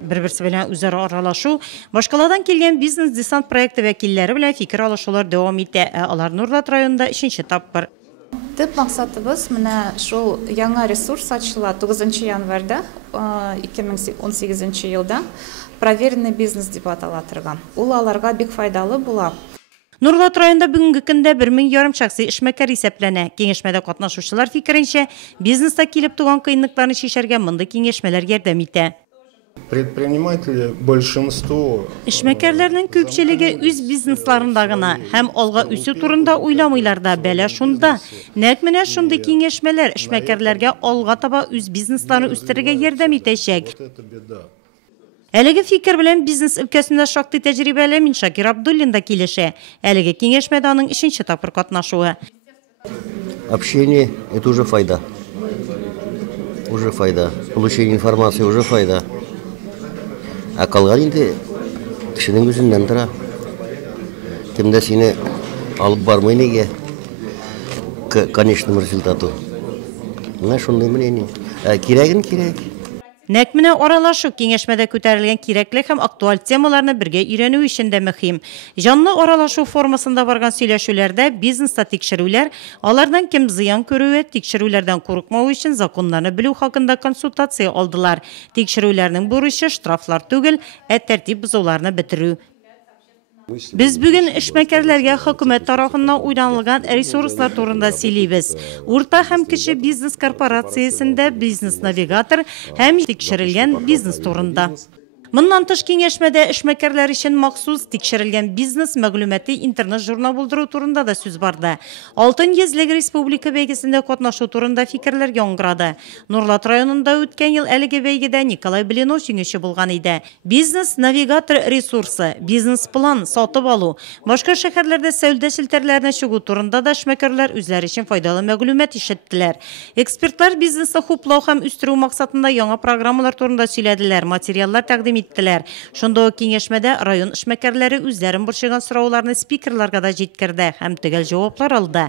Bir-birisi белән үзара аралашу, башкаладан килгән бизнес-десант проекты вәкилләре белән фикер алышулар дәвам итә. Алар Нурлат районында 3нче тапкыр. Төп максатыбыз менә шул яңа ресурс ачыла 9 январьда 2018 елда проверенный бизнес дип атала торган. Ул аларга бик файдалы була. Нурлат районында бүгенге көндә 1500 шәхси эшмәкәр исәпләнә. Киңәшмәдә катнашучылар фикеренчә, бизнеста килеп туган кыенлыкларны шишәргә мондый киңәшмәләр ярдәм итә. Предприниматели большинство Эшмәкәрләрнең күпчелеге үз бизнесларында гына һәм алга үсү турында уйламыйлар да, бәлә шунда. Нәкъ менә шундый киңәшмәләр эшмәкәрләргә алга таба үз бизнесларын үстерергә ярдәм итәчәк. Әлеге фикер белән бизнес өлкәсендә шактый тәҗрибәле Миншакир Абдуллин да килешә. Әлеге киңәшмәдә аның 3нче тапкыр катнашуы. Общение – это уже файда. Уже файда. Получение информации уже файда. А калган инде кешенең үзеннән тора. Кемдә сине алып бармый неге к конечному результату. Менә шундый мнение. Кирәген кирәк. Нәкъ менә аралашу киңәшмәдә күтәрелгән кирәкле һәм актуаль темаларны бергә өйрәнү өчен дә мөһим. Җанлы аралашу формасында барган сөйләшүләрдә бизнеста тикшерүләр, алардан кем зыян күрүе, тикшерүләрдән курыкмау өчен законнарны белү хакында консультация алдылар. Тикшерүләрнең бурычы штрафлар түгел, тәртип бозуларны бетерү. Biz бүген эшмәкәрләргә хөкүмәт тарафыннан уйланылган ресурслар турында сөйлибез. Урта һәм кече бизнес корпорациясендә бизнес-навигатор һәм тикшерелгән бизнес турында. Моннан тыш киңәшмәдә эшмәкәрләр өчен махсус тикшерелгән бизнес мәгълүмати интернет-журнал булдыру турында да сүз барды. Алтын йөзлек республика бәйгесендә катнашу турында фикерләр яңгырады. Нурлат районында үткән ел әлеге бәйгедә Николай Блинов җиңүче булган иде. Бизнес-навигатор ресурсы, бизнес-план сатып алу, башка шәһәрләрдә сәүдә челтәрләренә чыгу турында да эшмәкәрләр үзләре өчен файдалы мәгълүмат ишеттеләр. Экспертлар бизнесны хуплау һәм үстерү максатында яңа программалар турында сөйләделәр, материаллар тәкъдим иттеләр. Шунда ук киңәшмәдә район эшмәкәрләре үзләрен борчыган сорауларны спикерларга да җиткерде һәм төгәл җаваплар алды.